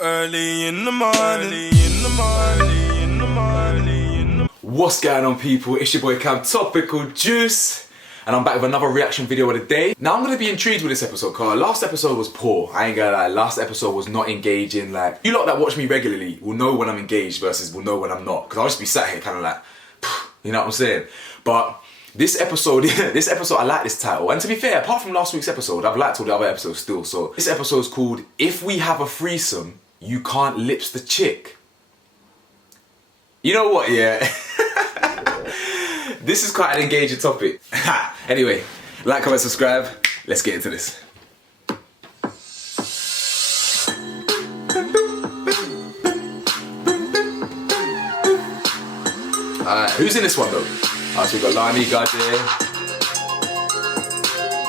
Early in the morning, What's going on, people? It's your boy Cam, Topical Juice, and I'm back with another reaction video of the day. Now I'm gonna be intrigued with this episode, cause last episode was poor. I ain't gonna lie, last episode was not engaging. Like, you lot that watch me regularly will know when I'm engaged versus will know when I'm not, cause I'll just be sat here kind of like, you know what I'm saying? But this episode, I like this title. And to be fair, apart from last week's episode, I've liked all the other episodes still. So this episode's called If We Have a Threesome, You Can't Lips the Chick. You know what, yeah? This is quite an engaging topic. Anyway, like, comment, subscribe. Let's get into this. Alright, who's in this one though? So we got Lani, Gaje.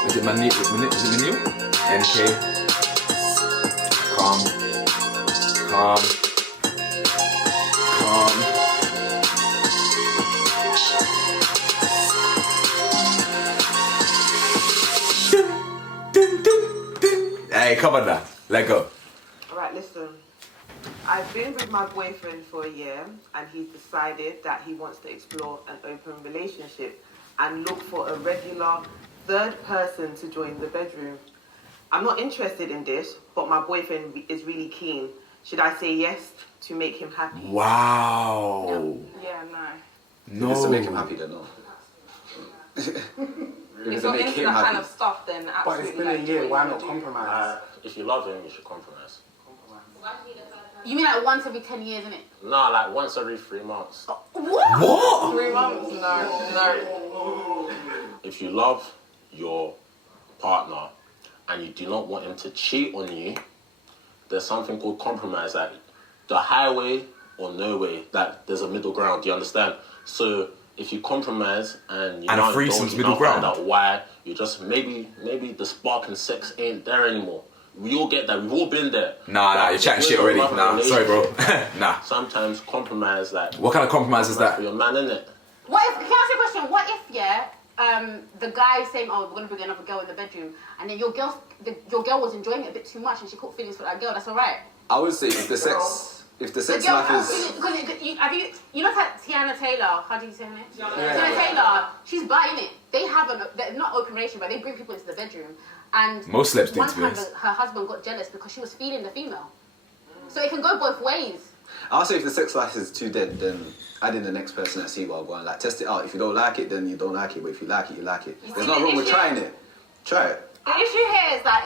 Is it Manu? NK. Calm. Hey, come on now. Let go. Alright, listen. I've been with my boyfriend for a year and he's decided that he wants to explore an open relationship and look for a regular third person to join the bedroom. I'm not interested in this, but my boyfriend is really keen. Should I say yes to make him happy? Wow. Yeah, no. No. Just to make him happy, then no. If you're into that kind of stuff, then absolutely. But it's been a year, why not compromise? If you love him, you should compromise. You mean like once every 10 years, innit? No, like once every 3 months. What? 3 months? No. If you love your partner and you do not want him to cheat on you, there's something called compromise. Like the highway or no way. Like there's a middle ground. Do you understand? So if you compromise and you a threesome's middle ground. Find out why, you just maybe the spark and sex ain't there anymore. We all get that. We've all been there. Nah, you're chatting shit already. Nah, sorry, bro. Nah. Sometimes compromise, like What kind of compromise is that? for your man, innit? What if, can I ask you a question? What if, the guy is saying, oh, we're going to bring another girl in the bedroom, and then your girl was enjoying it a bit too much and she caught feelings for that girl, that's alright? I would say if the sex life is... You know Tiana Taylor, how do you say her name? Tiana Taylor, she's bi, innit? They have they're not open relationship, but they bring people into the bedroom. And most celebs do, one to be time honest. her husband got jealous because she was feeding the female. So it can go both ways. I'll say if the sex life is too dead, then add in the next person and see what I'll go and like test it out. If you don't like it, then you don't like it. But if you like it, you like it. There's nothing wrong with trying it. Try it. The issue here is that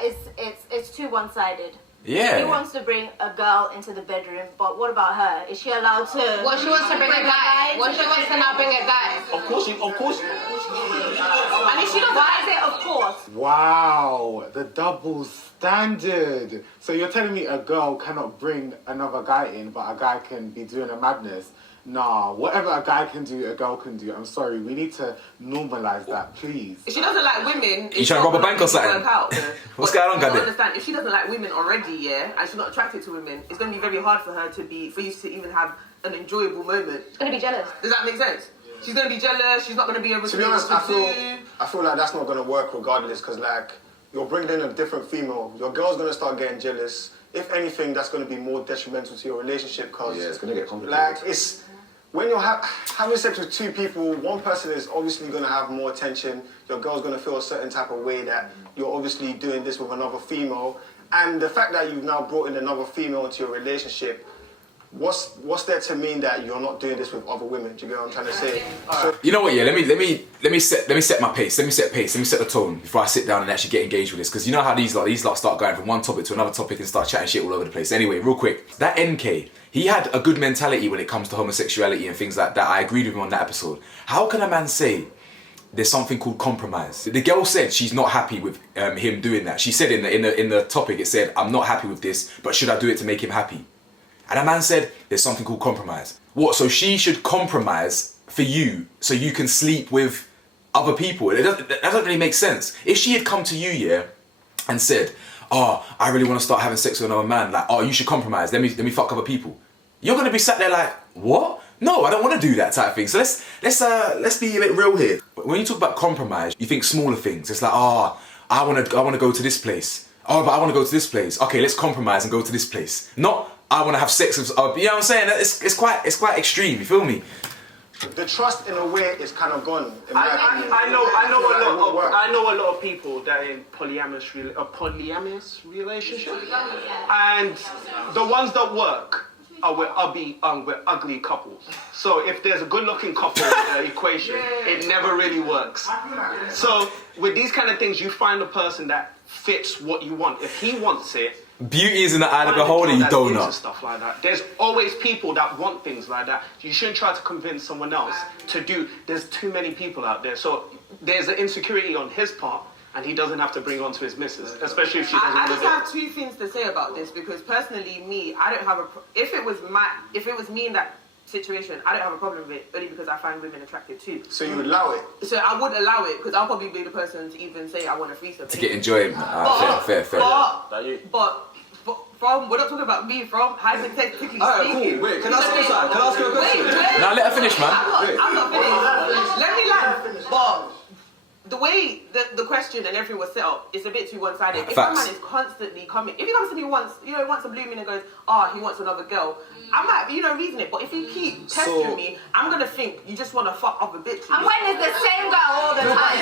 it's too one-sided. Yeah. He wants to bring a girl into the bedroom, but what about her? Is she allowed to? What she wants to bring a guy? What she wants to now bring a guy? Of course. And if she doesn't, why is it of course? Wow, the double standard. So you're telling me a girl cannot bring another guy in, but a guy can be doing a madness? Nah, whatever a guy can do, a girl can do. I'm sorry, we need to normalize that, please. If she doesn't like women... You trying to rob a bank or something? What's going on, Gabby? Gabby? Understand, if she doesn't like women already, yeah, and she's not attracted to women, it's going to be very hard for you to even have an enjoyable moment. She's gonna be jealous. Does that make sense? She's going to be jealous, she's not going to be able to be honest, I feel like that's not going to work regardless, because like, you're bringing in a different female, your girl's going to start getting jealous. If anything, that's going to be more detrimental to your relationship, because... Yeah, it's going to get complicated. Like, it's... When you're having sex with two people, one person is obviously going to have more attention. Your girl's going to feel a certain type of way that you're obviously doing this with another female. And the fact that you've now brought in another female into your relationship, what's there to mean that you're not doing this with other women? Do you get what I'm trying to say? So, You know what? Yeah, let me set my pace. Let me set pace. Let me set the tone before I sit down and actually get engaged with this. Because you know how these lot start going from one topic to another topic and start chatting shit all over the place. Anyway, real quick, that NK, he had a good mentality when it comes to homosexuality and things like that. I agreed with him on that episode. How can a man say there's something called compromise? The girl said she's not happy with him doing that. She said in the topic, it said, I'm not happy with this, but should I do it to make him happy? And a man said, there's something called compromise. What, so she should compromise for you so you can sleep with other people? That doesn't really make sense. If she had come to you, yeah, and said, oh, I really want to start having sex with another man, like, oh, you should compromise, let me fuck other people. You're going to be sat there like, what? No, I don't want to do that type of thing. So let's be a bit real here. When you talk about compromise, you think smaller things. It's like, oh, I want to go to this place. Oh, but I want to go to this place. Okay, let's compromise and go to this place. Not I want to have sex with, you know what I'm saying? It's quite extreme, you feel me? The trust in a way is kind of gone. In my opinion. I know a lot of people that are in polyamorous relationship, and the ones that work are with ugly couples. So if there's a good-looking couple in the equation, it never really works. So with these kind of things, you find a person that fits what you want. If he wants it. Beauty is in the eye of the beholder, you donut. Stuff like that. There's always people that want things like that. You shouldn't try to convince someone else to do. There's too many people out there. So there's an insecurity on his part, and he doesn't have to bring on to his missus, especially if she doesn't I want to just do have two things to say about this, because personally, me, I don't have a. If it was me in that situation, I don't have a problem with it, only because I find women attractive too. So you would allow it? So I would allow it, because I'll probably be the person to even say I want a threesome. To get enjoyment. Fair. But from, we're not talking about me, from hypothetically speaking. Alright, cool. Wait, can I ask you something? Can I ask you a question? Now let her finish, man. I'm not finished. Let me land. But the way the question and everything was set up, it's a bit too one-sided. If a man is constantly coming, if he comes to me once a blue moon and goes, he wants another girl, I might, reason it. But if you keep testing me, I'm gonna think you just want to fuck other bitches. And when it's the same girl all the time?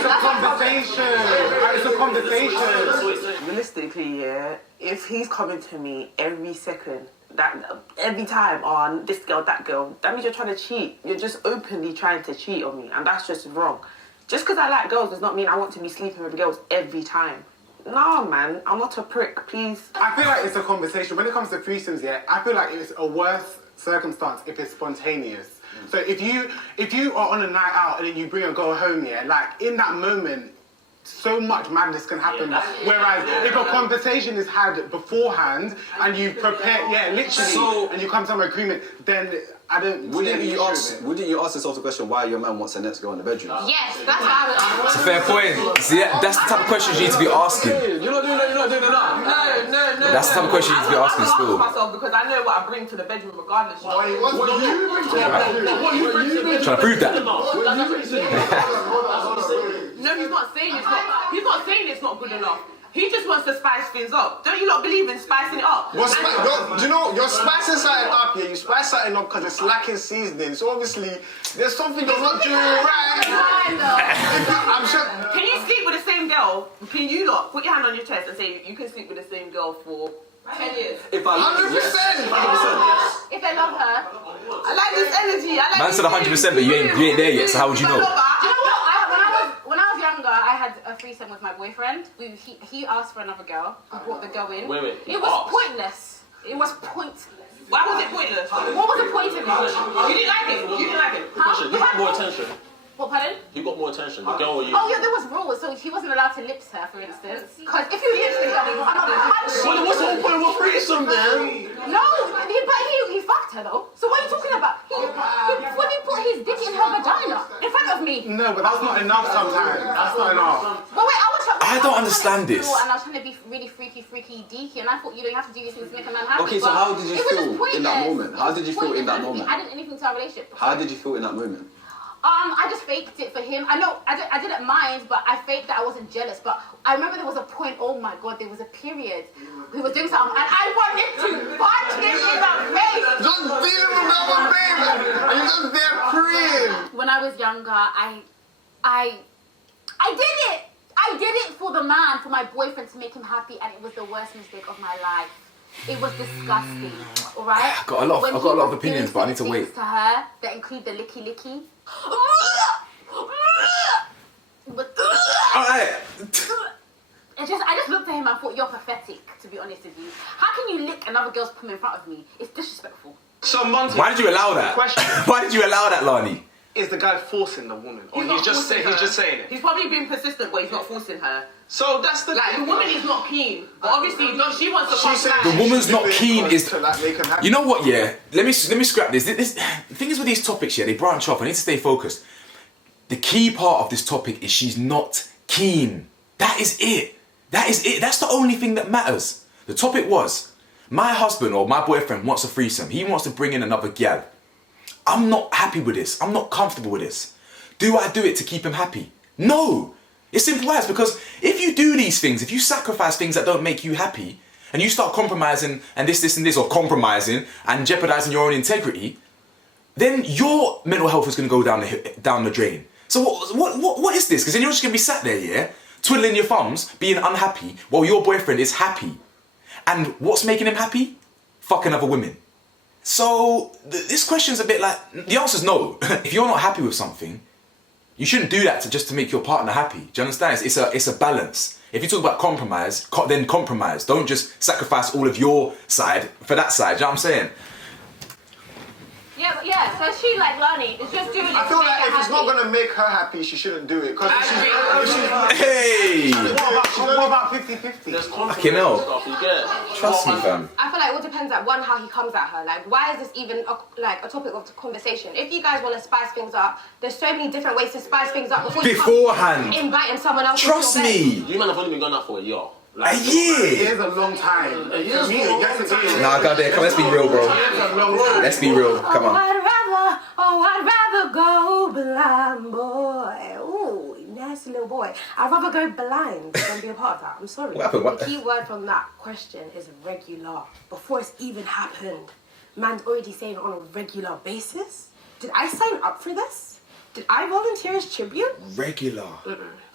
It's a conversation. Realistically, if he's coming to me every second, every time on this girl, that girl, that means you're trying to cheat. You're just openly trying to cheat on me, and that's just wrong. Just because I like girls does not mean I want to be sleeping with girls every time. No, man, I'm not a prick, please. I feel like it's a conversation. When it comes to threesomes, I feel like it's a worse circumstance if it's spontaneous. So if you are on a night out and then you bring a girl home, like in that moment, so much madness can happen. Whereas if a conversation is had beforehand and you prepare, literally, and you come to an agreement, then I don't. Wouldn't you ask yourself the question why your man wants the next girl in the bedroom? Yes, that's what I would ask. It's a fair point. See, that's the type of questions you need to be asking. You're not doing that. No. That's the type of question you need to be asking still. Myself, because I know what I bring to the bedroom regardless. What do you bring to the bedroom? Trying to prove that. No, he's not saying it's not. He's not saying it's not good enough. He just wants to spice things up. Don't you lot believe in spicing it up? Do you know, you're spicing something up, you spice something up because it's lacking seasoning. So obviously, there's something you're not doing right. I'm sure. Can you sleep with the same girl? Can you lot put your hand on your chest and say you can sleep with the same girl for 10 years? If I 100%. If I love her. I like this energy. Man said 100%, but you ain't there yet. So how would you know? Do you know what? When I was younger, I had a threesome with my boyfriend. He asked for another girl. We brought the girl in. Wait. It was pointless. It was pointless. Why was it pointless? What was the point of it? You didn't like it. You didn't like it. Huh? Who got more attention? What, pardon? Who got more attention, the girl or you? Oh yeah, there was rules, so he wasn't allowed to lips her, for instance. Because if you lips the girl, I'm not punching. Well, what's the whole point of a threesome then? No, but he fucked her though. So what are you talking about? He put his dick in her vagina in front of me. No, but that's not enough sometimes. That's not enough. But wait, I don't understand this. And I was trying to be really freaky deaky, and I thought you don't have to do these things to make a man happy. Okay, so how did you feel in that moment? How did you feel in that moment? I didn't anything to our relationship. How did you feel in that moment? I just faked it for him. I know I didn't mind, but I faked that I wasn't jealous. But I remember there was a point. Oh my god, there was a period. He was doing something, and I wanted to punch him in the face. Just dealing with another baby, and you're just there praying. When I was younger, I did it. I did it for the man, for my boyfriend, to make him happy, and it was the worst mistake of my life. It was disgusting, alright? I've got a lot of opinions, but I need to wait. To her that include the licky. Alright. I just looked at him and thought, you're pathetic, to be honest with you. How can you lick another girl's pum in front of me? It's disrespectful. So, Monty, Why did you allow that? Question. Why did you allow that, Lani? Is the guy forcing the woman? Or he's just saying it? He's probably being persistent, but he's not forcing her. So that's the Like, the woman is not keen. But obviously, she wants to She said come The woman's not keen is... to like make him happy. You know what, yeah? Let me scrap this. The thing is with these topics, they branch off. I need to stay focused. The key part of this topic is she's not keen. That is it. That's the only thing that matters. The topic was, my husband or my boyfriend wants a threesome. He wants to bring in another gal. I'm not happy with this. I'm not comfortable with this. Do I do it to keep him happy? No. It's simple as, because if you do these things, if you sacrifice things that don't make you happy, and you start compromising and this, or compromising and jeopardizing your own integrity, then your mental health is going to go down the drain. So what is this? Because then you're just going to be sat there, yeah, twiddling your thumbs, being unhappy, while your boyfriend is happy. And what's making him happy? Fucking other women. So this question's a bit like, the answer's no. If you're not happy with something, you shouldn't do that just to make your partner happy. Do you understand? It's a balance. If you talk about compromise, then compromise. Don't just sacrifice all of your side for that side. Do you know what I'm saying? Yeah, so she, like Lani, is just doing it I to feel make like her if it's not happy. gonna make her happy, she shouldn't do it. Hey! What about 50-50? There's conflict Fucking hell. and stuff, you get. Trust me, fam. I feel like it all depends on one, how he comes at her. Like, why is this even a topic of conversation? If you guys want to spice things up, there's so many different ways to spice things up before you come Beforehand. inviting someone else. Trust into your bed. me. You man have only been going out for a year. A Like, It year. is a long time. A year's For me, yes, it is. Nah, goddamn, come, let's be real, bro. It is a long time. Let's be real. Come on. I'd rather go blind, boy. Ooh, nasty little boy. I'd rather go blind than be a part of that. I'm sorry. What happened? What? The key word from that question is regular. Before it's even happened, man's already saying it on a regular basis. Did I sign up for this? Did I volunteer as tribute? Regular.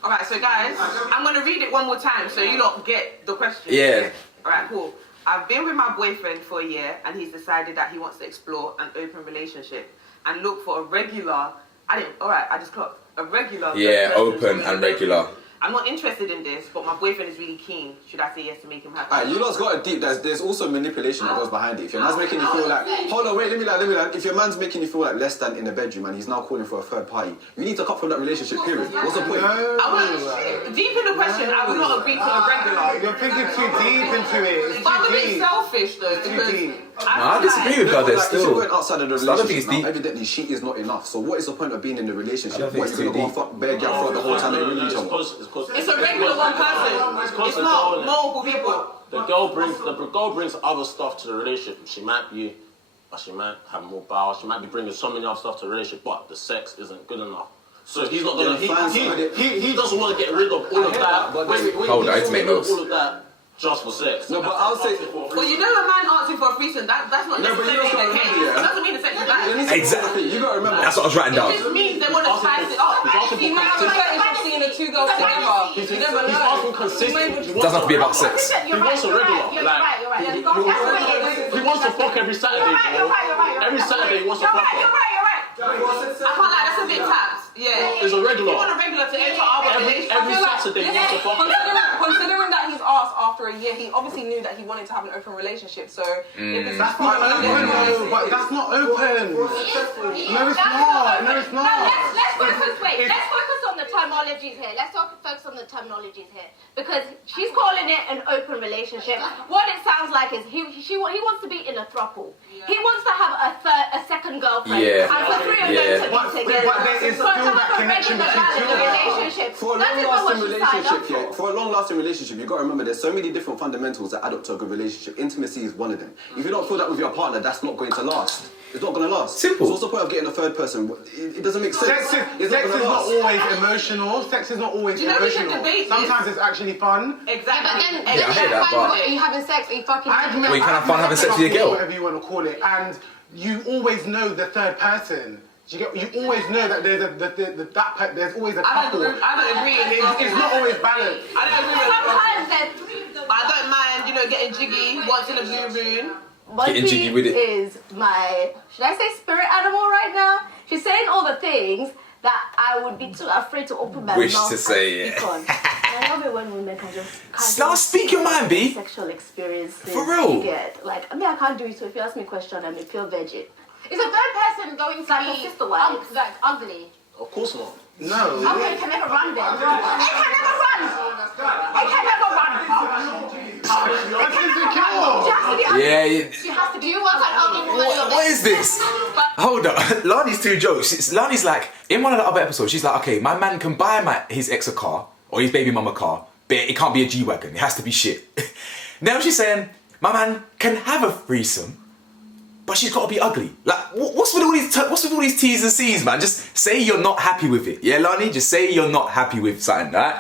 Alright, so guys, I'm gonna read it one more time so you don't get the question. Yeah. Alright, cool. I've been with my boyfriend for a year and he's decided that he wants to explore an open relationship and look for a regular, I just clocked, a regular. Yeah, person. open and regular. I'm not interested in this, but my boyfriend is really keen. Should I say yes to make him happy? Alright, you lot's got a deep. There's also manipulation that goes behind it. If your man's making you feel like, hold on, wait, let me like. If your man's making you feel like less than in the bedroom and he's now calling for a third party, you need to cut from that relationship. Period. What's the point? Deep in the question, I would not agree to a regular. You're thinking too deep into it. It's But I'm a too bit deep. selfish though, Too because deep. I disagree with her there Like, if you're still. going outside of the I don't think relationship it's now, deep. evidently she is not enough. So what is the point of being in the relationship? I don't think What, it's you're too gonna go and fuck bare girl for the whole time they really each other? it's a regular one person. It's not multiple people. The girl brings other stuff to the relationship. She might have more power. She might be bringing so many other stuff to the relationship, but the sex isn't good enough. So he's not gonna. He doesn't want to get rid of all of that. But Hold on, I need to make notes. All of that just for sex. No, but I'll say. Well, you know a man asking for a threesome, that's not No, but you necessarily know the what case. I mean, It doesn't mean the sex is bad. Exactly. You gotta remember. That's what I was writing It down. just means they want to spice it up. You might have a seeing the two girls together. He's asking consistent. It doesn't have to be about sex. You're He right, wants a you're regular. right, you're Like, right, you're right. That's he wants to fuck every Saturday, bro. Every Saturday he wants to fuck her. You're right. I can't lie, that's a bit tapped. Yeah. It's a regular. You want a regular to enter our relationship. Every Saturday he wants to fuck her. Considering that he's asked after a year, he obviously knew that he wanted to have an open relationship. So if it's That's not open, though. But that's not open. No, it's not. No, it's Now, not. let's focus on the terminologies here. Let's focus on the terminologies here. Because she's calling it an open relationship. What it sounds like is he wants to be in a throuple. He wants to have a second girlfriend. Yeah. And for three of them to be together. But there is So to still that have a connection regular between man in a two of them. relationship. For a That is not what long-lasting she signed up relationship, yeah. for. For a long-lasting relationship, you got to remember there's so many different fundamentals that add up to a good relationship. Intimacy is one of them. If you don't feel that with your partner, that's not going to last. It's not going to last. Simple. So what's the point of getting a third person? It doesn't make sense. Sex is It's not last. always emotional. Sex is not always You know, we should emotional. debate this. Sometimes it's actually fun. Exactly. Yeah, I hear that, but- Are you having sex? Are you fucking? Well, you can't have fun having sex with your girl. Whatever you want to call it, and you always know the third person. You always know that there's there's always a couple. I don't agree. It's not always balanced. I don't agree with Sometimes there's But I don't mind, getting jiggy once in a blue moon. Getting jiggy with it. is my, should I say spirit animal right now? She's saying all the things that I would be too afraid to open my Wish mouth to say, and speak on. I love it when women can just Now speak your mind, B. sexual experiences. For real. You get, like, I can't do it, so if you ask me a question, I may feel veggie. Is a third person going to Like a be sister wife. like ugly? Of course not. No. Okay, it can never run then. It can never run. It can never run. That's insecure. She has to be ugly. Yeah. She has to. Do you want an ugly woman? What is this? Hold up. Lani's two jokes. Lani's like, in one of the other episodes, she's like, okay, my man can buy his ex a car, or his baby mama car, but it can't be a G-Wagon. It has to be shit. Now she's saying, my man can have a threesome, but she's got to be ugly. Like, what's with all these T's and C's, man? Just say you're not happy with it. Yeah, Lani? Just say you're not happy with something, right?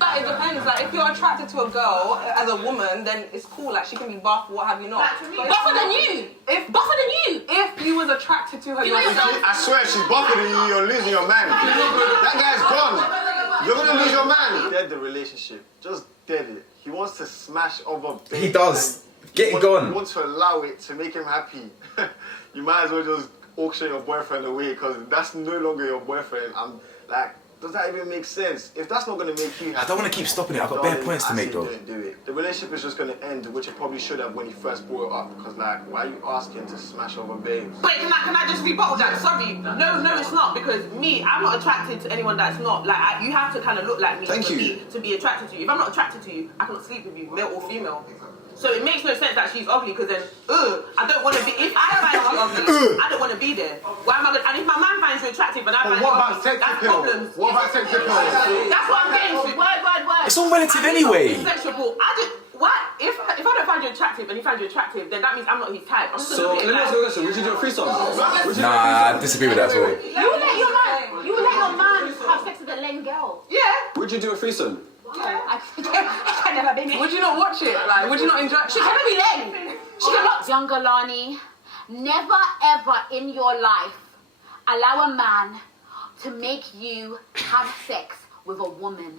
But like, it depends. Like, if you're attracted to a girl as a woman, then it's cool. Like, she can be buff, what have you not. Buffer than you. Buffer than you. If you was attracted to her, You know yourself. I swear, she's buffer than you. You're losing your man. That guy's gone. You're gonna lose your man. Dead the relationship. Just dead it. He wants to smash other babes. He does. Get it gone. You want to allow it to make him happy. You might as well just auction your boyfriend away because that's no longer your boyfriend. I'm like, does that even make sense? If that's not going to make you happy, I don't want to keep stopping it. I've got bare points to make though. Don't do it. The relationship is just going to end, which it probably should have when you first brought it up. Because like, why are you asking to smash over babes? But can I just rebuttal that? Sorry, no, it's not, because I'm not attracted to anyone that's not like. You have to kind of look like me to be attracted to you. If I'm not attracted to you, I cannot sleep with you, male or female. So it makes no sense that she's ugly, because then, I don't want to be. If I find you ugly, I don't want to be there. Why am I gonna? And if my man finds you attractive and I find you ugly, that's problems. What about sex appeal? That's what I'm getting to. Word. It's all relative anyway. Sexual. What? If I don't find you attractive and he finds you attractive, then that means I'm not his type. I'm So let me ask you a question. Would you do a threesome? Nah, I disagree with that as well. You will let your man have sex with a lame girl. Yeah. Would you do a threesome? I can never be me. Would you not watch it? Like, would you not enjoy it? She cannot be lame. She cannot. Younger Lani, never ever in your life allow a man to make you have sex with a woman.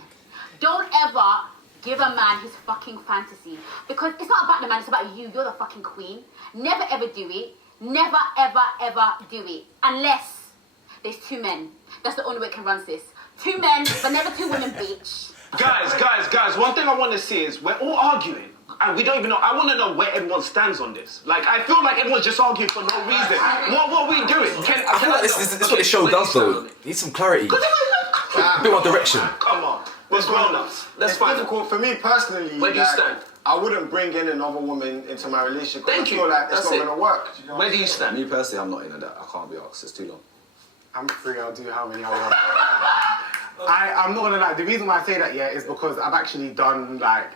Don't ever give a man his fucking fantasy, because it's not about the man, it's about you. You're the fucking queen. Never ever do it. Never ever do it unless there's two men. That's the only way it can run, sis. Two men, but never two women, bitch. Guys, one thing I want to see is we're all arguing and we don't even know. I want to know where everyone stands on this. Like, I feel like everyone's just arguing for no reason. What are we doing? I feel like this is what this show does though. Need some clarity. A bit more direction. Come on. We're grown-ups. Let's It's find difficult for me personally. Where do you stand? I wouldn't bring in another woman into my relationship because I Thank you. feel like it's That's not it. going to work. Where do you stand? Me personally, I'm not into that. I can't be asked. It's too long. I'm free, I'll do how many I want. I'm not gonna lie, the reason why I say that, is because I've actually done like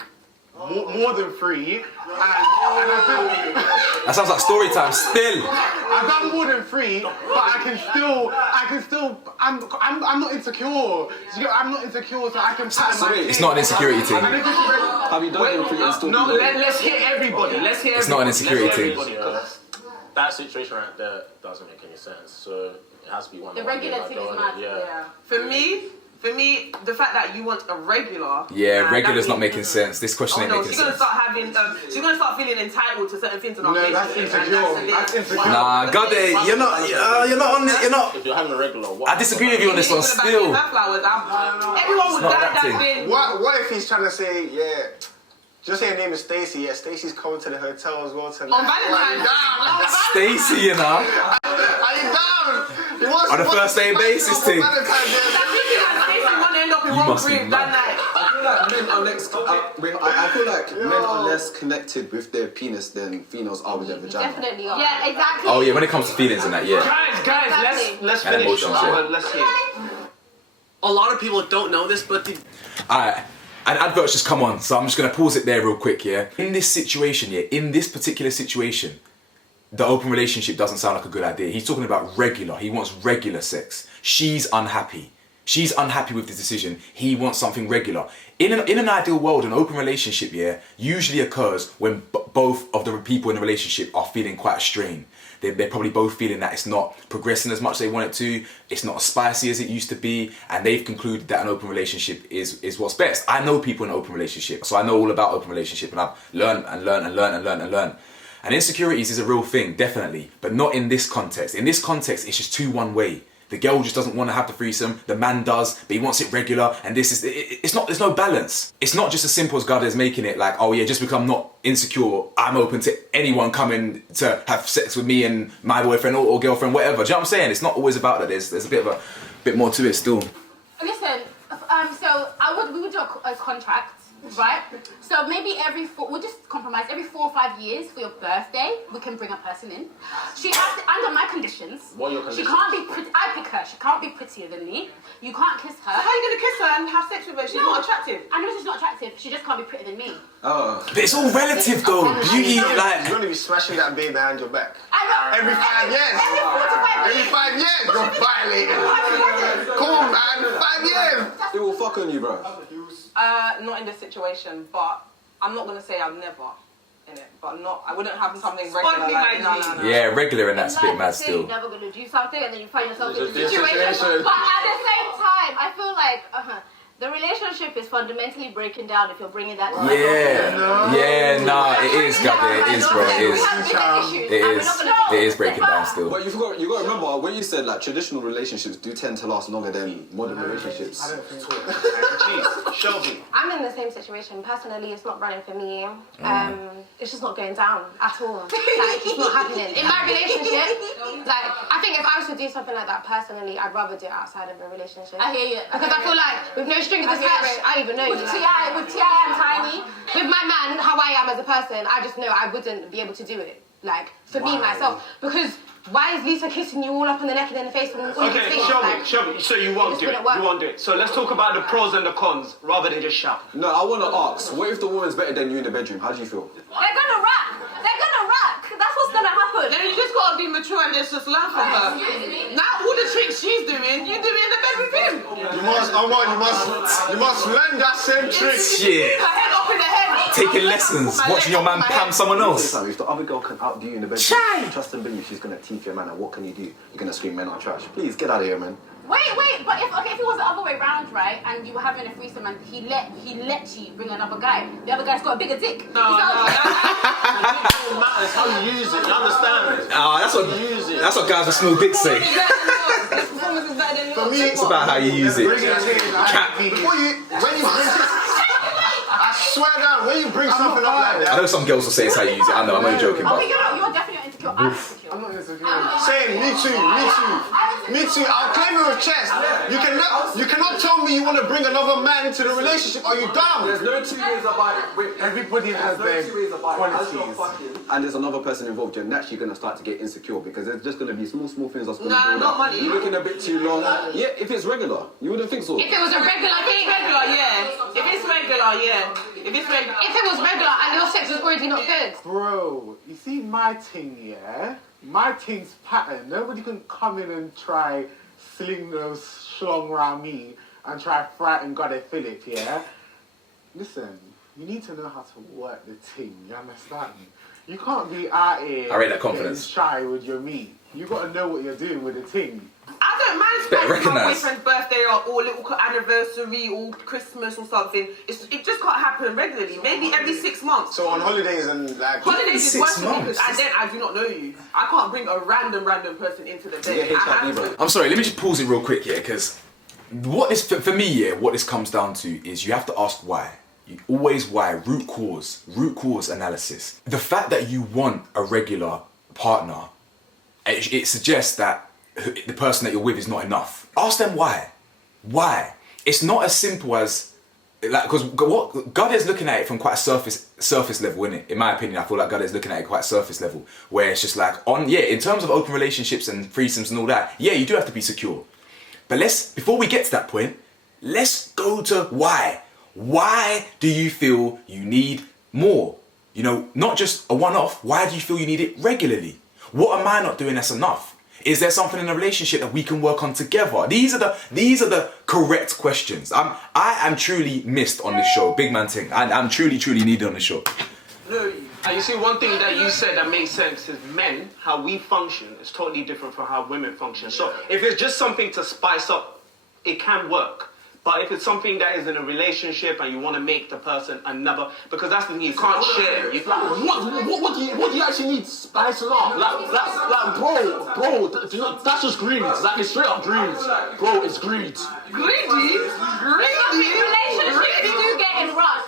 more than 3, and I feel That sounds like story time still. I've done more than 3, but I can still, I'm not insecure. I'm not insecure, so I can pattern my It's not an insecurity thing. Have you done anything installed? No, let's hear everybody. It's not an insecurity thing. That situation right there doesn't make any sense. So it has to be one. The regular thing is mad. Yeah. For me, the fact that you want a regular. Yeah, regular's not making sense. This question ain't making she's gonna sense. start having. She's gonna start feeling entitled to certain things. No, that's insecure. That's insecure. Nah, God, you're not on it. You're not. If you're having a regular, I disagree with you on this one still. Everyone would not that that thing. What if he's trying to say, just say her name is Stacey. Yeah, Stacey's coming to the hotel as well tonight. On Valentine's Day. Stacey, you know. Are you down? On a first day basis thing. You must be mad. I feel like men are less connected with their penis than females are with their vagina. Definitely are. Yeah, exactly. Oh yeah, when it comes to feelings and that, yeah. Guys, let's And finish. emotions, yeah. Let's hear. A lot of people don't know this, but Alright, and adverts just come on, so I'm just gonna pause it there real quick, yeah? In this situation, in this particular situation, the open relationship doesn't sound like a good idea. He's talking about regular. He wants regular sex. She's unhappy. She's unhappy with the decision. He wants something regular. In an ideal world, an open relationship, usually occurs when both of the people in the relationship are feeling quite a strain. They're probably both feeling that it's not progressing as much as they want it to, it's not as spicy as it used to be, and they've concluded that an open relationship is what's best. I know people in an open relationship, so I know all about open relationship, and I've learned. And insecurities is a real thing, definitely, but not in this context. In this context, it's just one way. The girl just doesn't want to have the threesome, the man does, but he wants it regular, and there's no balance. It's not just as simple as God is making it like, oh yeah, just because I'm not insecure, I'm open to anyone coming to have sex with me and my boyfriend or girlfriend, whatever. Do you know what I'm saying? It's not always about that. There's a bit more to it still. Listen, so we would do a contract, right? So maybe we'll just compromise every 4 or 5 years for your birthday, we can bring a person in. She has to, under my conditions. What are your conditions? She can't be pretty. I pick her. She can't be prettier than me. You can't kiss her. How are you gonna kiss her and have sex with her? She's not attractive. I know she's not attractive. She just can't be prettier than me. But it's all relative though. Beauty, like. You're gonna be smashing that babe behind your back. Every 5 years. Every 5 years, you're violating. Come on, man. 5 years. It will fuck on you, bro. Not in this situation, but I'm not gonna say I'll never in it. But not, I wouldn't have something regular. Like, no. Yeah, regular and that's a bit mad still. You're never gonna do something, and then you find yourself in a There's a situation. situation. But at the same time, I feel like the relationship is fundamentally breaking down if you're bringing that. To It is, Gabby. It is, bro. It is. It is breaking down still. But you got to remember when you said like traditional relationships do tend to last longer than modern relationships. I don't think so. Jeez, Shelby. I'm in the same situation. Personally, it's not running for me. It's just not going down at all. Like, it's not happening. In my relationship, like, I think if I was to do something like that personally, I'd rather do it outside of a relationship. I hear you. Because I feel like with no strings attached, I even know with T.I. and Tiny, with my man, how I am as a person, I just know I wouldn't be able to do it. Like, for me, myself. Because why is Lisa kissing you all up on the neck and in the face? And all Okay, these things? Shelby, so you won't do it. You won't do it. So let's talk about the pros and the cons rather than just shout. No, I want to ask, what if the woman's better than you in the bedroom? How do you feel? They're gonna rock. They're gonna rock. That's what's gonna happen. Then you just gotta be mature and just learn from her. Now all the tricks she's doing, you do it in the bed with him. You must learn that same trick. Shit. Her head up in the head. Taking lessons, watching your man pam someone else. If the other girl can outdo you in the bedroom, trust and believe she's gonna teeth your man. And what can you do? You're gonna scream men are trash. Please get out of here, man. Wait, but if it was the other way round, right, and you were having a threesome and he let you bring another guy, the other guy's got a bigger dick. No, it matters how you use it. You understand? That's what guys with small dicks say. For me, It's about how you use it. I swear down, when you bring something up like I that. know some girls will say it's how you use it. I know, I'm only joking, Oh, but you're definitely insecure. I'm insecure. I'm not insecure. Same, me too. I'll claim it with chest. You cannot tell me you want to bring another man into the relationship. Are you dumb? There's no 2 ways about it. Everybody has their qualities. And there's another person involved, you're naturally going to start to get insecure because there's just going to be small things that's going to Nah, build not up. money. You're looking a bit too long. Yeah, if it's regular, you wouldn't think so. If it was a regular thing, If it's regular, yeah. If it was regular and your sex was already not good. Bro, you see my thing, yeah? My thing's pattern. Nobody can come in and try sling those schlong around me and try frighten God Philip, yeah? Listen, you need to know how to work the thing, you understand? You can't be out here I rate that confidence. getting shy with your meat. You gotta know what you're doing with the thing. I don't mind Better spending my recognise. boyfriend's birthday or little anniversary or Christmas or something. It just can't happen regularly. Maybe every 6 months. So on holidays and like. Holidays is worse 6 for me months? because then I do not know you. I can't bring a random person into the bed. Yeah, I have HIV, bro. to. I'm sorry, let me just pause it real quick here, because for me, what this comes down to is you have to ask why. You always why, root cause analysis. The fact that you want a regular partner, it suggests that the person that you're with is not enough. Ask them why. Why? It's not as simple as, like, because what God is looking at it from quite a surface level, innit? In my opinion, I feel like God is looking at it quite surface level, where it's just like, in terms of open relationships and threesomes and all that, yeah, you do have to be secure. But before we get to that point, let's go to why. Why do you feel you need more? You know, not just a one-off, why do you feel you need it regularly? What am I not doing that's enough? Is there something in a relationship that we can work on together? These are the correct questions. I am truly missed on this show, big man thing. I'm truly needed on this show. And you see, one thing that you said that makes sense is men, how we function is totally different from how women function. So if it's just something to spice up, it can work. But if it's something that is in a relationship and you want to make the person another, because that's the thing, you can't share. What do you actually need spicing up? Like, bro, do you know, that's just greed. Like, it's straight up greed. Bro, it's greed. Greedy? Relationships do get in ruts.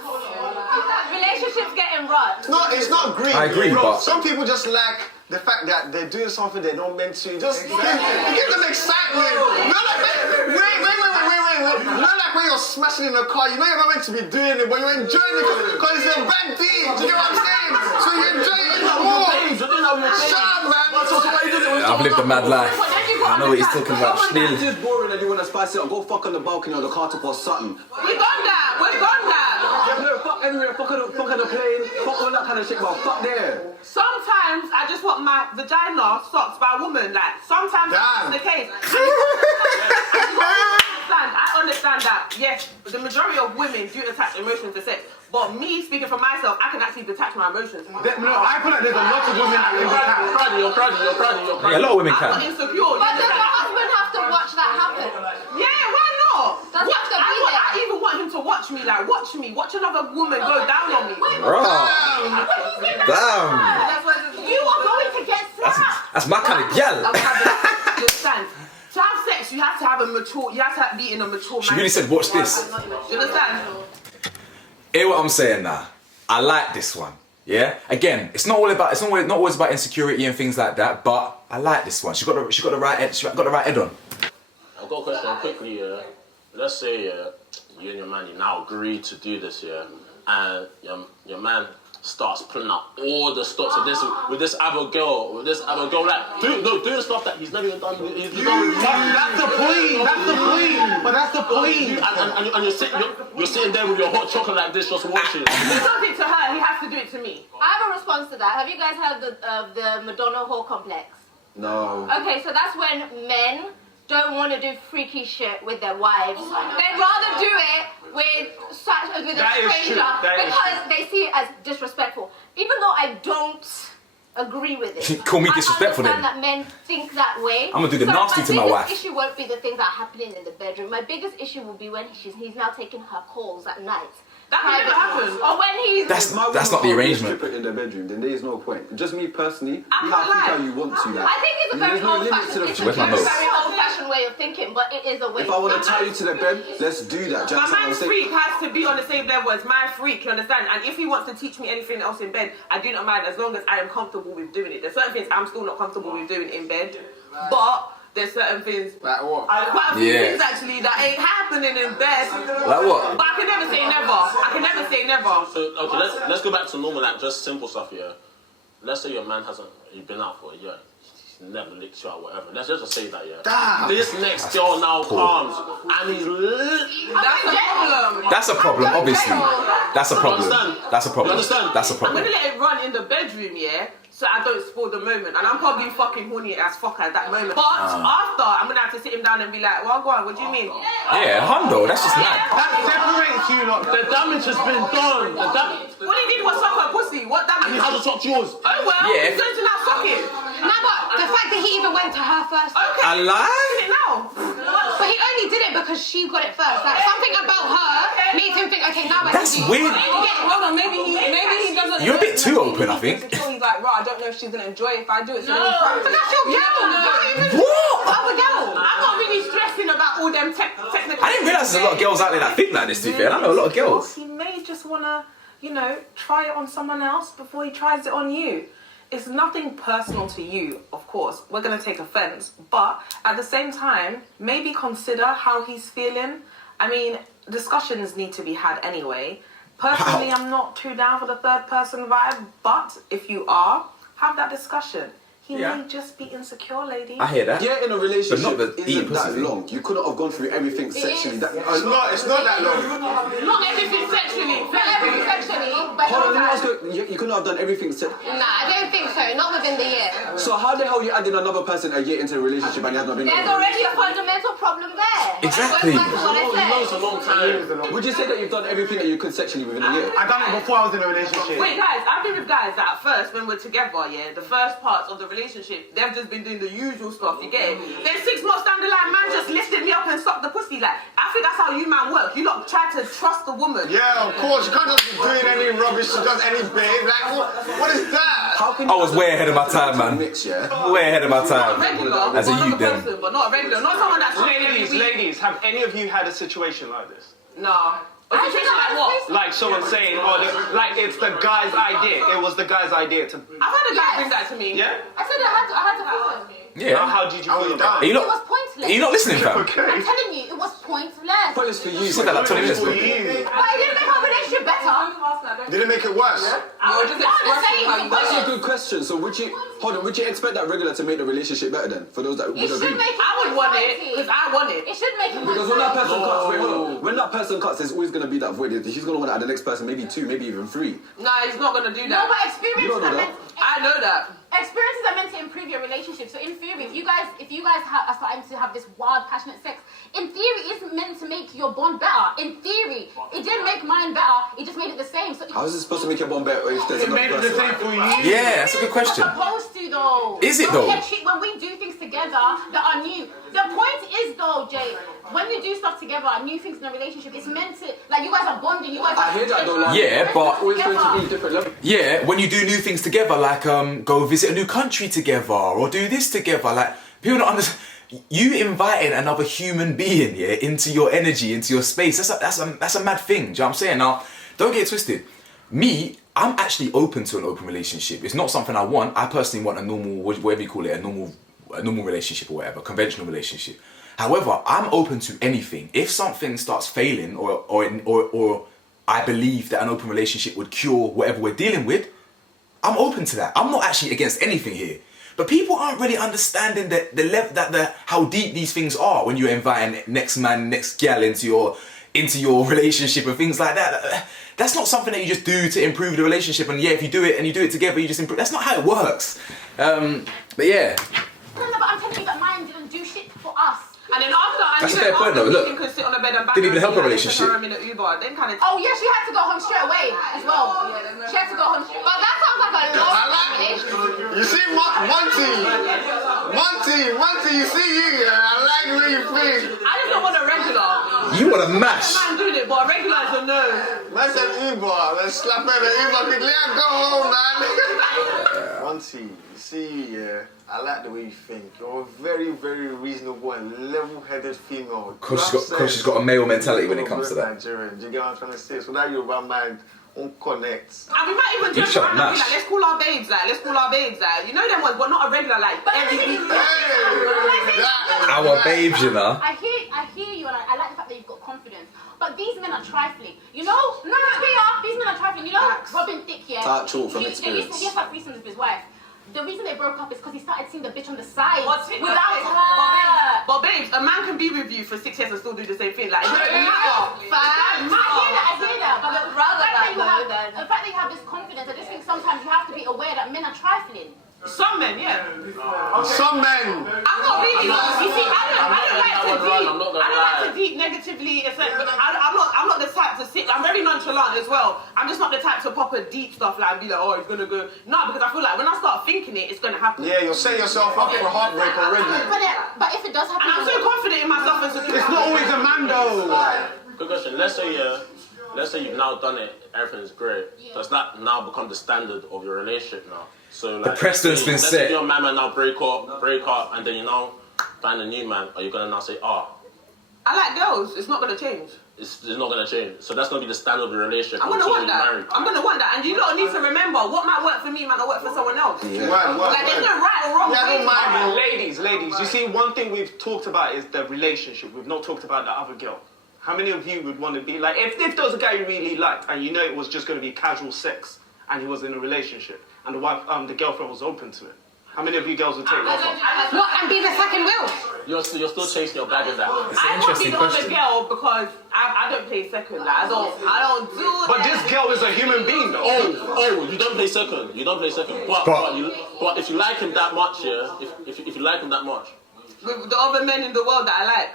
Relationships get in ruts. No, it's not greed. I agree, bro. but Some people just lack the fact that they're doing something they don't meant to. Just give them excitement. Not like, wait. Not like when you're smashing in a car. You know you're not meant to be doing it, but you're enjoying it because it's a bad thing. Do you get what I'm saying? So you enjoy it more. Shut up, man. I've lived a mad life. I know what he's talking about. If it's just boring and you want to spice it up, go fuck on the balcony or the car top or something. We've done that. Yeah, no, fuck everywhere. Fuck on the plane. Fuck all that kind of shit, but fuck there. Some sometimes I just want my vagina sucked by a woman. Like, sometimes that's the case. I understand that, yes, the majority of women do attach emotions to sex. But me, speaking for myself, I can actually detach my emotions. No, I feel like there's a lot of women that can detach. You're proud. Yeah, a lot of women can. I'm insecure. But does your husband have to watch that happen? Yeah, why not? Does he have to be there? I even want him to watch me, like, watch another woman go down on me. Damn. You are going to get slapped. That's my kind of gal. Understand? To have sex, you have to have be in a mature She really said, watch this. Do you understand? Hear what I'm saying now? I like this one. Yeah. Again, it's not always about insecurity and things like that. But I like this one. She got the right head. She got the right head on. I've got a question quickly. Let's say you and your man, you now agree to do this, and your man starts pulling out all the stops with this other girl, like doing stuff that he's never even done. That's the point. But that's the point. And you're sitting there with your hot chocolate like this, just watching. If he does it to her, he has to do it to me. I have a response to that. Have you guys heard the Madonna whore complex? No. Okay, so that's when men don't want to do freaky shit with their wives. They'd rather do it with a stranger because they see it as disrespectful. Even though I don't agree with it. Call me disrespectful then. I understand that men think that way. I'm gonna do the nasty to my wife. My biggest issue won't be the things that are happening in the bedroom. My biggest issue will be when he's now taking her calls at night. That can never happen. Or when he's... That's not the arrangement. In the bedroom, then there is no point. Just me personally, I you can't think lie. how you want to. Like, I think it's a very old-fashioned way of thinking, but it is a way. If I want to tie you to the bed, let's do that. My man's freak has to be on the same level as my freak, you understand? And if he wants to teach me anything else in bed, I do not mind as long as I am comfortable with doing it. There's certain things I'm still not comfortable with doing in bed, but there's certain things, like what? Quite a few things actually that ain't happening in bed. Like what? But I can never say never. So okay, let's go back to normal, like just simple stuff here. Let's say your man you've been out for a year. He's never licked you out, whatever. Let's just say that, Damn. This next girl now comes and he's That's a problem. That's a problem, obviously. That's a problem. That's a problem. You understand? That's a I'm problem. gonna let it run in the bedroom, so I don't spoil the moment. And I'm probably fucking horny as fuck at that moment. But after, I'm gonna have to sit him down and be like, well, go on, what do you mean? Yeah, hundo. That's just mad. That separates you lot. The damage has been done. What he did was suck her pussy. What damage? And he had to talk to yours. Oh well, Yeah. he's going to now suck it. No, but the fact that he even went to her first. Okay. I lie? Doing it now. But he only did it because she got it first. Like something about her made him think, okay, now I That's can do it. weird. Yeah, hold on, maybe he doesn't. You're a bit too open, I think. He's like, right, I don't know if she's gonna enjoy it if I do it. So But that's your girl. What? Other girl. I'm not really stressing about all them technical. I didn't realise there's a lot of girls out there that think like this, to be fair. I know a lot of girls. He may just wanna, try it on someone else before he tries it on you. It's nothing personal to you, of course. We're gonna take offense, but at the same time, maybe consider how he's feeling. I mean, discussions need to be had anyway. Personally, I'm not too down for the third person vibe, but if you are, have that discussion. He may just be insecure, lady. I hear that. Yeah, in a relationship, But not the eating isn't that pussy. long. You couldn't have gone through everything sexually. It's not that long. Not everything sexually. Not everything sexually, but Hold on, let me ask you. You couldn't have done everything sexually. Nah, I don't think so. Not within the year. So how the hell you adding another person a year into a relationship and you have not been? There's already a fundamental problem there. Exactly. That goes back to what I said. It's a long time. Would you say that you've done everything that you could sexually within a year? I done it before I was in a relationship. Wait, guys, I've been with guys that at first, when we're together, the first parts of the relationship, they've just been doing the usual stuff, you get it? Then 6 months down the line, man just lifted me up and sucked the pussy. Like, I think that's how you man work. You lot try to trust the woman. Yeah, of course. You can't just be doing any rubbish. She does any babe. Like, what is that? How can I was way ahead of my time, man. Mix, yeah? Way ahead of my Not time. regular, As a one youth, other then. person, but not regular. Not someone that's Ladies, have any of you had a situation like this? Nah. A situation like what? Like someone saying, like it's the guy's idea. It was the guy's idea to. I've had a guy bring that to me. Yeah? I said I had to feel him. Yeah. How did you feel about Are it? you It was not, pointless. are you not listening, fam? Okay. I'm telling you, it was pointless. But it's for you. You said that like 20 minutes ago. But it didn't make our relationship better. Did it make it worse? You're just expressing how you That's a feel. good question. So would you expect that regular to make the relationship better then? For those that would It should agree? make it I would want it because I want it. It should make it Because more when that person No. cuts, wait, hold on. When that person cuts, there's always gonna be that void. She's gonna want to add the next person, maybe 2, maybe even 3. No, he's not gonna do No, that. but You experiences don't know are that. meant. I know that. Experiences are meant to improve your relationship. So in theory, if you guys are starting to have this wild, passionate sex, in theory, it's meant to make your bond better. In theory, it didn't make mine better. It just made it the same. So How is it supposed to make your bond better if there's It made another it the person? same for you. Yeah, that's a good question. It's supposed to though. Is it When we though? get when we do things together that are new. The point is though, Jay, when you do stuff together, new things in a relationship, it's meant to like you guys are bonding. You guys. I hear that though. Like, Yeah, but always going to be different levels. yeah, when you do new things together, like go visit a new country together or do this together, like people don't understand. You inviting another human being, yeah, into your energy, into your space. That's a mad thing. Do you know what I'm saying? Now, don't get it twisted. Me, I'm actually open to an open relationship. It's not something I want. I personally want a normal, whatever you call it, a normal relationship or whatever, conventional relationship. However, I'm open to anything. If something starts failing, or I believe that an open relationship would cure whatever we're dealing with, I'm open to that. I'm not actually against anything here. But people aren't really understanding how deep these things are when you're inviting next man, next gal into your relationship and things like that. That's not something that you just do to improve the relationship. And yeah, if you do it and you do it together, you just improve. That's not how it works. But yeah. No, but I'm telling you that mine didn't do shit for us. And then after, That's a fair point, though. Look, you can sit on the bed and back didn't even her help a and relationship. her in an Uber. Then kind of. Oh yeah, she had to go home straight away as well. She had to go home. But that sounds like a long relationship. You see, Monty, you see you, yeah. I like the way you think. I just don't want a regular. You want to mash. Man doing it, but a regular is a no. Man said Uber, let's slap at the Uber quickly and go home, man. Monty, you see, yeah. I like the way you think. You're a very, very reasonable and level-headed female. Cause she's got a male mentality when it comes to that. Nigerian. Do you get what I'm trying to say? So that you're about mind won't connect. And we might even You turn shot around and be Nash. like, let's call our babes, like. You know them ones, but not a regular, like, every week. Our babes, you know. I hear you, and I like the fact that you've got confidence. But these men are trifling. You know, no, they are. These men are trifling. You know, Robin Thicke, yeah. Factual from He experience. used to have threesomes with his wife. The reason they broke up is because he started seeing the bitch on the side What's it? without her. But babes, a man can be with you for 6 years and still do the same thing. Like, it doesn't matter. I hear that, but the Rather the fact that you have this confidence, I just think sometimes you have to be aware that men are trifling. Some men, yeah. Some men. I'm not really. You see, I I'm not don't gonna like to lie. deep negatively. I'm not the type to sit. I'm very nonchalant as well. I'm just not the type to pop a deep stuff like and be like, oh, he's gonna go. No, because I feel like when I start thinking it, it's gonna happen. Yeah, you're setting yourself up for heartbreak already. But if it does happen, And I'm so confident in myself and secure. It's not always a man though. Good question. Let's say you've now done it, everything's great. Does that now become the standard of your relationship now? So like, precedent's been let's set. say your man now break up, and then you now find a new man. Are you gonna now say, I like girls. It's not gonna change. it's not gonna change? So that's gonna be the standard of your relationship I'm gonna until want you're that. married. I'm gonna want that. And you lot need to remember what might work for me might not work for someone else. Yeah. Like there's no right or wrong Yeah, way. don't mind, bro. Ladies, you see, one thing we've talked about is the relationship. We've not talked about the other girl. How many of you would want to be like, if there was a guy you really liked and you know it was just going to be casual sex and he was in a relationship and the girlfriend was open to it? How many of you girls would take offer? What, and be the second wheel? You're still chasing your bag with that. I won't be the other girl because I don't play second. Like, I don't do But that. this girl is a human being though. Oh, you don't play second. But if you like him that much, yeah. If you like him that much, With the other men in the world that I like.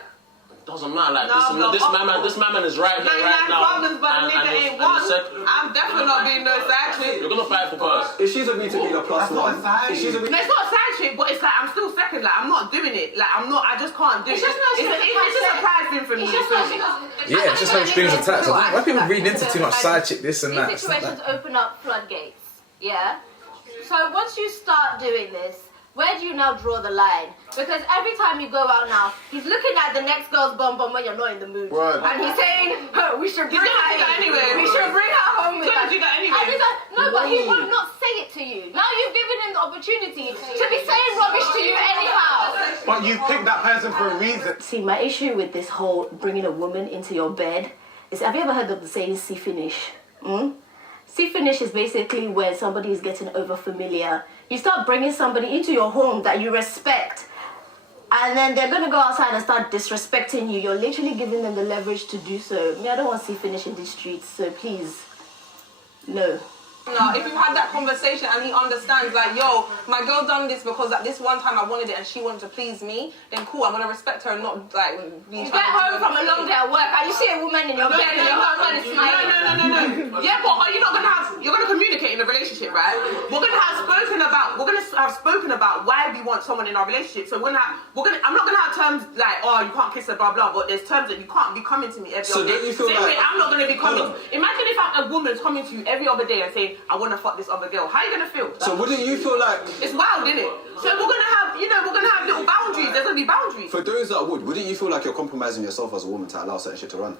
doesn't matter. Like No, this man is right here, right 99 now. problems, but a nigga ain't one. I'm definitely not being no side chick. You're gonna fight for first. If she's agreed to be the plus one, if she's agreed No, it's not a side chick, but it's like I'm still second. Like I'm not doing it. Like I just can't do it. It's just no strings It's just a surprise thing for me. It's just no Yeah, it's just no strings attached. Why people read into too much side chick this and that? These It's not situations that. open up floodgates. Yeah? So once you start doing this, where do you now draw the line? Because every time you go out now, he's looking at the next girl's bum when you're not in the mood. Word. And he's saying, we should bring gonna her do that in. anyway. We should bring her home with He's gonna us. do that anyway. And he's like, no, but he will not say it to you. Now you've given him the opportunity to be saying rubbish to you anyhow. But you picked that person for a reason. See, my issue with this whole bringing a woman into your bed is, have you ever heard of the saying, see finish? See finish is basically when somebody is getting over familiar. You start bringing somebody into your home that you respect, and then they're gonna go outside and start disrespecting you. You're literally giving them the leverage to do so. I don't want to see finish in these streets, so please, no. No, if you've had that conversation and he understands, like, yo, my girl done this because at this one time I wanted it and she wanted to please me, then cool, I'm gonna respect her and not like be. You get home from a long day at work and you see a woman in your bed and your husband is smiling. No. Yeah, but are you not gonna have? You're gonna communicate in a relationship, right? We're gonna have spoken about why we want someone in our relationship. So I'm not gonna have terms like, oh, you can't kiss her, blah blah. But there's terms that you can't be coming to me every other day. Don't you feel Same like, way, I'm not gonna be coming. Imagine if a woman's coming to you every other day and saying, I want to fuck this other girl. How are you gonna feel? So wouldn't you feel like it's wild, isn't it? So we're gonna have little boundaries. There's gonna be boundaries. for those that wouldn't you feel like you're compromising yourself as a woman to allow certain shit to run?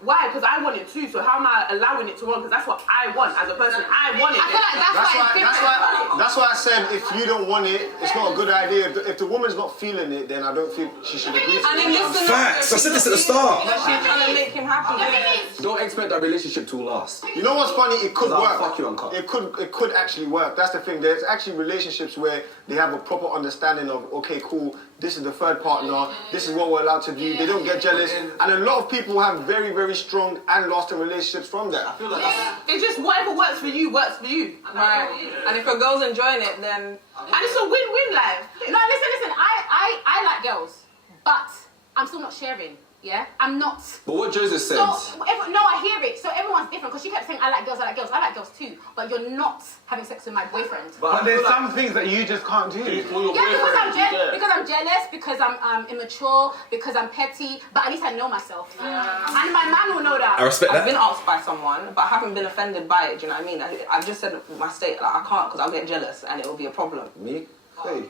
Why? Because I want it too. So how am I allowing it to run? Because that's what I want as a person. I want it. I feel like That's why I said if you don't want it, it's not a good idea. If the woman's not feeling it, then I don't think she should agree to And in it. this Facts. I said this at the start. But she's trying to make him happy. Don't expect that relationship to last. You know what's funny? It could 'Cause I'll work. fuck you uncut. It could actually work. That's the thing. There's actually relationships where they have a proper understanding of, okay, cool, this is the third partner, this is what we're allowed to do. They don't get jealous. And a lot of people have very, very strong and lasting relationships from that. I feel like It's just whatever works for you, right? And if your girl's enjoying it, then and it's a win-win life. No, listen. I like girls, but I'm still not sharing. Yeah, I'm not. But what Joseph said. No, I hear it. So everyone's different because she kept saying, I like girls. I like girls too. But you're not having sex with my boyfriend. But there's some things that you just can't do. Yeah, because I'm jealous, because I'm immature, because I'm petty. But at least I know myself, and my man will know that. I respect I've that. been asked by someone, but I haven't been offended by it. Do you know what I mean? I've just said my state, like I can't because I'll get jealous and it will be a problem. Me? Hey,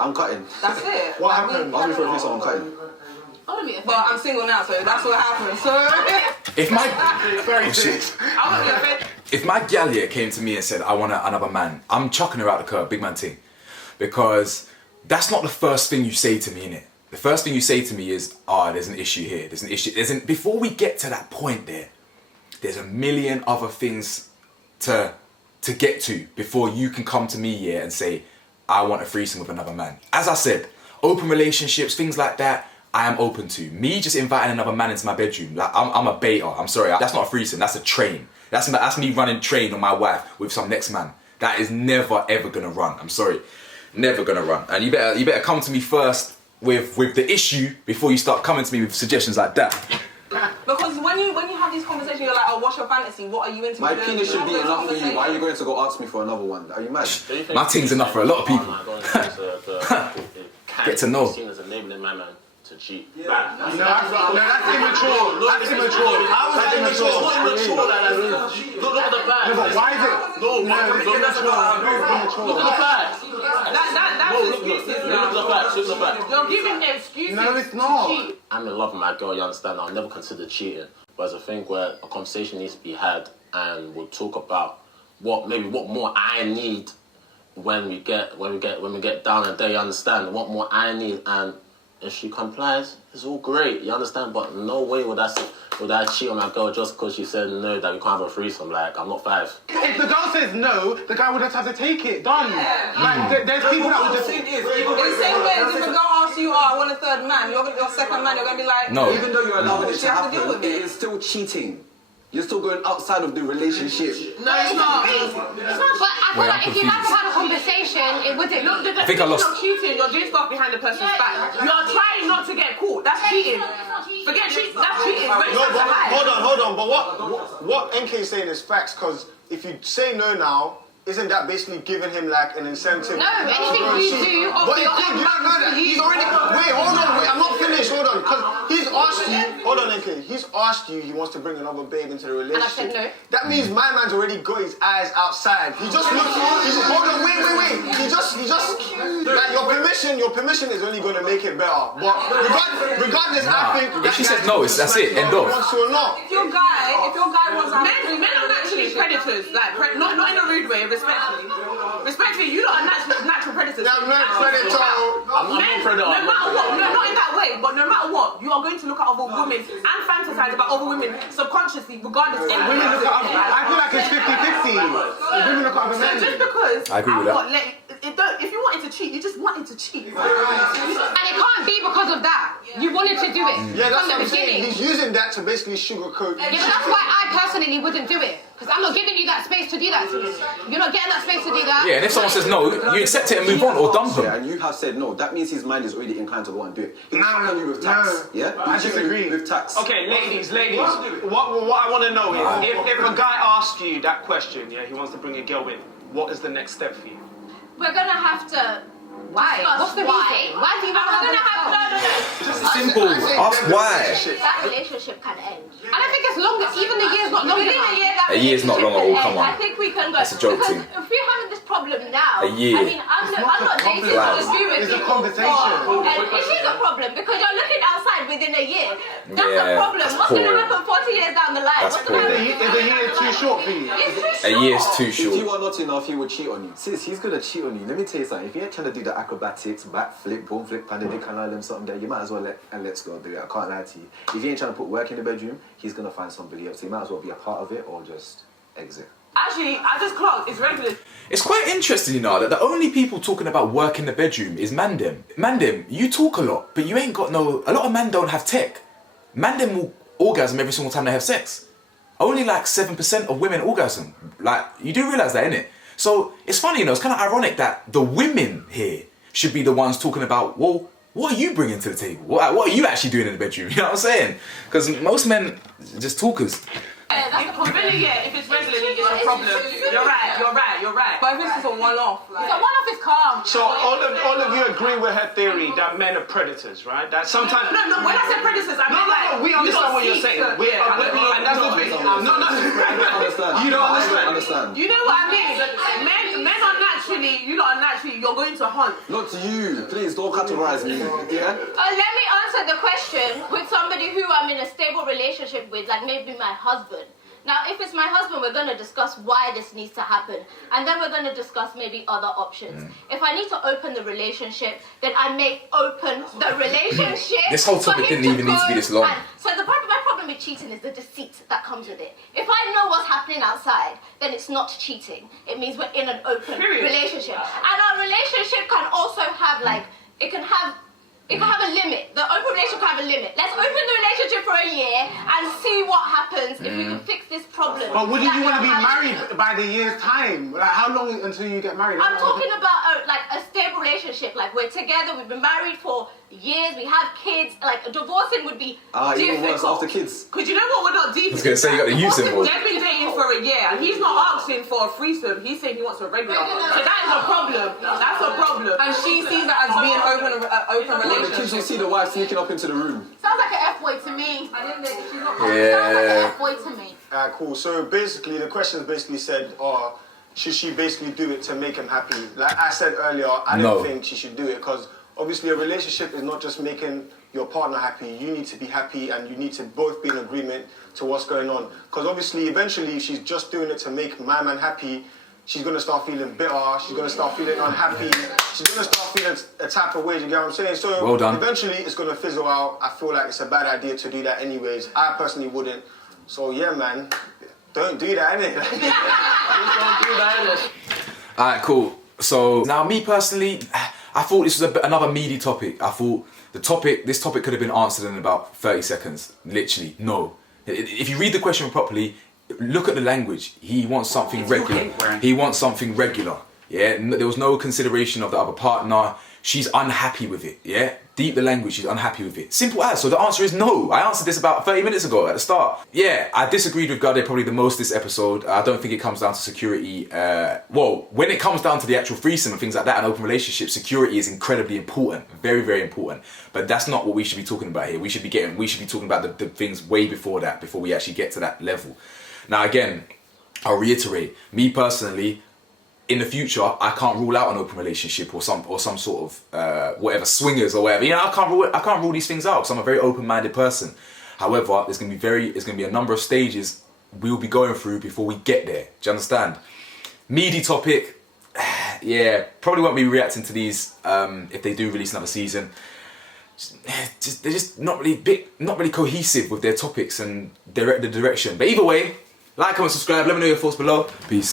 I'm cutting. That's it. What happened? Ask me for a piece, I'm cutting. But I'm single now, so that's what happened. So If my I won't be offended. if my gal here came to me and said I want another man, I'm chucking her out the curb, big man thing, because that's not the first thing you say to me, innit? The first thing you say to me is, there's an issue here. There's an issue. Before we get to that point there's a million other things to get to before you can come to me here and say, I want a threesome with another man. As I said, open relationships, things like that, I am open to. Me just inviting another man into my bedroom, like I'm a beta. I'm sorry, that's not a threesome, that's a train. That's me running train on my wife with some next man. That is never ever gonna run. I'm sorry, never gonna run. And you better come to me first with the issue before you start coming to me with suggestions like that. Because when you have these conversations, you're like, oh, what's your fantasy? What are you into? My penis should be enough for you. Why are you going to go ask me for another one? Are you mad? My thing's enough for a lot of people. Get to know. Seen as enabling my man to cheat. No, that's immature. That's immature. How is that immature? It's not immature like that. Look at the facts. No, but why is it? No, it's immature. look at the facts. That's excuses now. Look at the facts. You're giving excuses. No, it's not. To cheat. I'm in love with my girl, you understand? I'll never consider cheating. But it's a thing where a conversation needs to be had and we'll talk about what more I need when we get down and dirty, you understand? What more I need, and if she complies, it's all great, you understand? But no way would I cheat on my girl just because she said no, that we can't have a threesome. Like, I'm not 5. If the girl says no, the guy would have to take it. Done. Like, there's people that would just... In the same way as if a girl asks you, I want a third man, your second man, you're going to be like... No. Even though you're allowing it she to has to deal happen, with it is still cheating. You're still going outside of the relationship. No, it's not. But I feel like if you guys have had a conversation, it wouldn't look. I think I lost. You're not cheating, you're doing stuff behind the person's back. You're trying not to get caught. That's cheating. Forget cheating. That's cheating. No, but hold on. But what NK is saying is facts, because if you say no now, isn't that basically giving him like an incentive? No, anything you do, But you don't know that. He's already. Wait, hold on. I'm not finished. Hold on, because he's asked you. Hold on, NK. He's asked you. He wants to bring another babe into the relationship. And I said no. That means my man's already got his eyes outside. He just looked. Hold on. Wait. He just. Like your permission is only going to make it better. But regardless, I think. If she says no, that's it. End of. Wants to or not. If your guy wants to have... Men are naturally predators. Like, not in a rude way, respectfully, you lot are natural predators. I'm not predator. I'm not predator. No matter what, no, not in that way. but no matter what, you are going to look at other women and fantasize about other women subconsciously, regardless. Women look at other, I feel like it's 50-50. Women look at other men. So just because I agree with that. If you wanted to cheat, you just wanted to cheat. And it can't be because of that. You wanted to do it Yeah, that's from the what I'm saying. beginning. He's using that to basically sugarcoat. Yeah, but that's why I personally wouldn't do it. Because I'm not giving you that space to do that to me. You're not getting that space to do that. Yeah, and if someone says no, you accept it and move on or dump Yeah, them. and you have said no. That means his mind is already inclined to go and do it. He's on you with tax. Yeah, I disagree. with tax. Okay, ladies, what I want to know is, if a guy asks you that question, yeah, he wants to bring a girl in, what is the next step for you? We're gonna have to. Why? What's the reason? Why do you want We're gonna have Simple. Ask why. That relationship can end. I don't think it's longer. Even the year's not long Within enough. a year, that A year's not long at all, relationship come can on. end. I think we can go. That's a joke because thing. if we're having this problem now, A year. I mean, I'm not dating to agree with It's a people. conversation. And it is a problem because you're looking outside within a year. That's Yeah, a problem. that's What's going to poor. happen 40 years down the line? That's What's going to poor. happen? Is a year too short for you? It's too A short. year's too If you short. are not enough, he will cheat on you. Sis, he's gonna cheat on you. Let me tell you something. If you ain't trying to do the acrobatics, backflip, boom flip, pandemic, canal, and something there, you might as well let's go do it. I can't lie to you. If you ain't trying to put work in the bedroom, he's gonna find somebody else. So you might as well be a part of it or just exit. Actually, I just clocked. It's regular. It's quite interesting, you know, that the only people talking about work in the bedroom is Mandem. Mandem, you talk a lot, but you ain't got no. A lot of men don't have tech. Mandem will orgasm every single time they have sex. Only like 7% of women orgasm. Like, you do realise that, innit? So it's funny, you know, it's kind of ironic that the women here should be the ones talking about, well, what are you bringing to the table? What are you actually doing in the bedroom? You know what I'm saying? Because most men are just talkers. If it's regularly, it's a problem. You're right. But if it's a one-off, So one of is calm. So all of you agree with her theory that men are predators, right? That sometimes... No, when I say predators, I mean like... we understand what you're saying. And that's the thing. No. You don't understand. You know what I mean? Men are naturally, you're going to hunt. Not you. Please don't categorize me. Yeah? Let me answer the question with somebody who I'm in a stable relationship with, like maybe my husband. Now, if it's my husband, we're going to discuss why this needs to happen. And then we're going to discuss maybe other options. If I need to open the relationship, then I may open the relationship. This whole topic didn't even need to be this long. So my problem with cheating is the deceit that comes with it. If I know what's happening outside, then it's not cheating. It means we're in an open relationship. And our relationship can also have it can have a limit. The open relationship can have a limit. Let's open the relationship for a year and see what happens if we can fix this problem. But wouldn't you want to be married by the year's time? Like, how long until you get married? I'm talking about a stable relationship. Like, we're together, we've been married for years, we have kids. Like, divorcing would be difficult. Even worse after kids. Because you know what, we're not deep. I was going to say, you got the youth involved. They've been dating for a year and he's not asking for a threesome, he's saying he wants a regular. So that is a problem. That's a problem. And she sees that as being open relationship. The kids will see the wife sneaking up into the room. Sounds like an F-boy to me. I didn't know she's not. Yeah. Sounds like an F-boy to me. Alright, cool. So basically, the question basically said, should she basically do it to make him happy? Like I said earlier, I don't think she should do it because obviously a relationship is not just making your partner happy. You need to be happy and you need to both be in agreement to what's going on. Because obviously, eventually, if she's just doing it to make my man happy, she's going to start feeling bitter, she's going to start feeling unhappy, she's going to start feeling a type of way, you get what I'm saying? So well done. Eventually it's going to fizzle out. I feel like it's a bad idea to do that anyways. I personally wouldn't. So yeah, man, don't do that, innit? Just don't do that. Alright, cool. So now me personally, I thought this was another meaty topic. I thought this topic could have been answered in about 30 seconds. Literally, no. If you read the question properly, look at the language. He wants something regular. He wants something regular. Yeah, there was no consideration of the other partner. She's unhappy with it. Yeah, deep the language. She's unhappy with it. Simple as. So the answer is no. I answered this about 30 minutes ago at the start. Yeah, I disagreed with Gade probably the most this episode. I don't think it comes down to security. Well, when it comes down to the actual threesome and things like that, an open relationship, security is incredibly important. Very, very important. But that's not what we should be talking about here. We should be talking about the things way before that, before we actually get to that level. Now again, I'll reiterate, me personally, in the future, I can't rule out an open relationship or some sort of whatever, swingers or whatever. You know, I can't rule these things out because I'm a very open-minded person. However, there's gonna be a number of stages we'll be going through before we get there. Do you understand? Meaty topic, yeah, probably won't be reacting to these if they do release another season. they're just not really cohesive with their topics and the direction. But either way, like, comment, subscribe. Let me know your thoughts below. Peace.